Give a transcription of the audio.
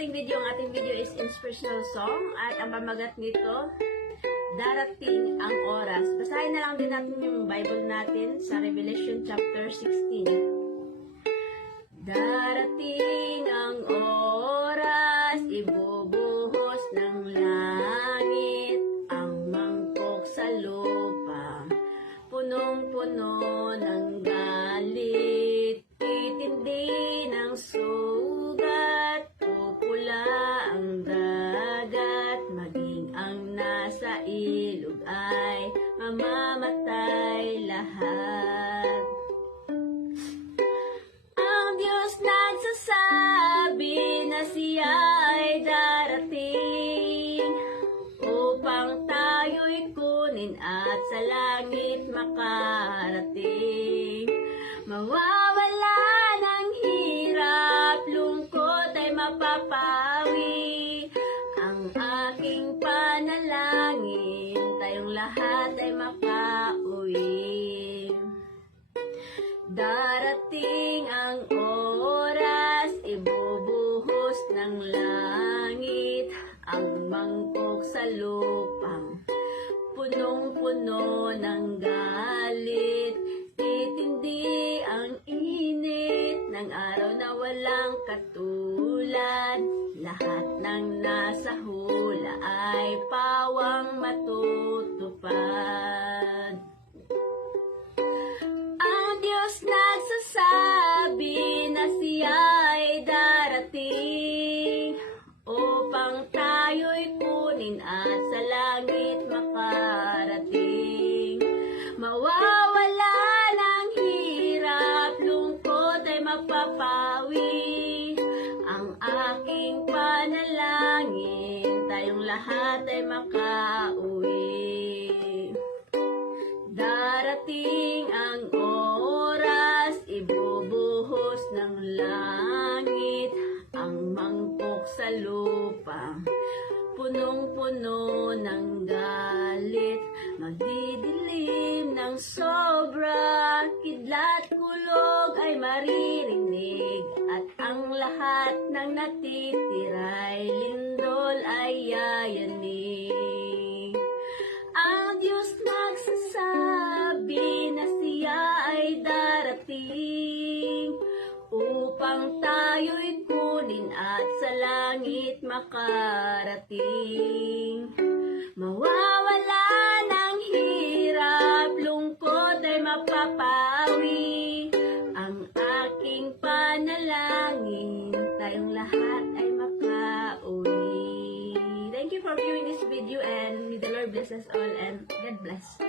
ating video. Ang ating video is inspirational song at ang pamagat nito, Darating ang Oras. Basahin na lang din natin yung Bible natin sa Revelation chapter 16. Darating ang oras, ibubuhos ng langit ang mangkok sa lupa, punong-puno ng galit, titindi ng sugat, pupula ang dagat, maging ang nasa ilog ay mamamatay lahat. Ang Diyos nagsasabi na siya ay darating upang tayo'y kunin at sa langit makarating. Mawawala ng hirap, lungkot ay mapapawi. Ang aking panalangin, tayong lahat ay makauwi. Darating ang oras, ibubuhos ng langit ang mangkok sa lupang, punong-puno ng galit, titindi ang init ng araw na walang katulad. Lahat ng nasa hula ay pawang matutupad. Ang Diyos nagsasabi na siya ay darating upang tayo'y kunin at sa langit makarating. Mawawala ng hirap, lungkot ay mapapawi. Ang aking panalangin, tayong lahat ay makauwi. Darating ang oras, ibubuhos ng langit ang mangkok sa lupa, punong-puno ng galit, magdidilim ng sobra, kidlat kulog ay maririnig, at ang lahat ng natitira'y lindol ay yayanig. Ang Diyos nagsasabi na siya ay darating upang tayo'y kunin at sa langit makarating. Mawawala ng hirap, lungkot ay mapapawi. Ang aking panalangin, tayong lahat ay makauwi. Thank you for viewing this video and may the Lord bless us all and God bless.